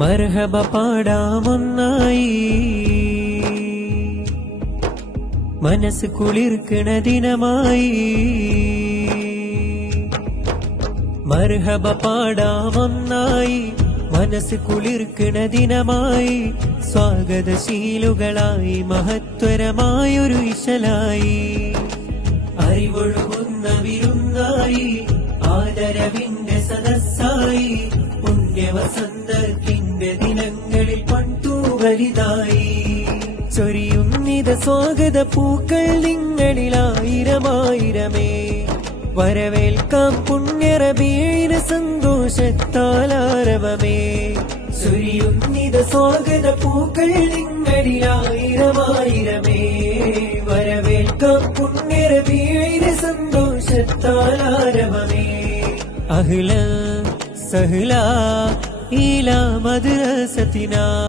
മർഹബ പാടാമൊന്നായി മനസ്സ് കുളിർക്കണ ദിനമായി മർഹബ പാടാമൊന്നായി മനസ്സ് കുളിർക്കണ ദിനമായി സ്വാഗതശീലുകളായി മഹത്വരമായൊരു ഇശലായി അറിവൊഴുകുന്ന വിരുന്നായി ആദരവിന്റെ സദസ്സായി പുണ്യവസന്തത്തിന്റെ ദിനങ്ങളിൽ പണ്ടു വലുതായി ചൊരിയുന്നിത സ്വാഗത പൂക്കൾ നിങ്ങളിലായിരമായിരമേ വരവേൽക്കാം പുണ്യറബീഇന് സന്തോഷത്താലാരവമേ ചൊരിയുന്നിത സ്വാഗത പൂക്കൾ നിങ്ങളിലായിരമായിരമേ വരവേൽക്കാം പുണ്യറബീഇന് സന്തോഷത്താലാരവമേ അഹ്ലാ സഹ്ലാ ഇലാ മദ്രസതിനാ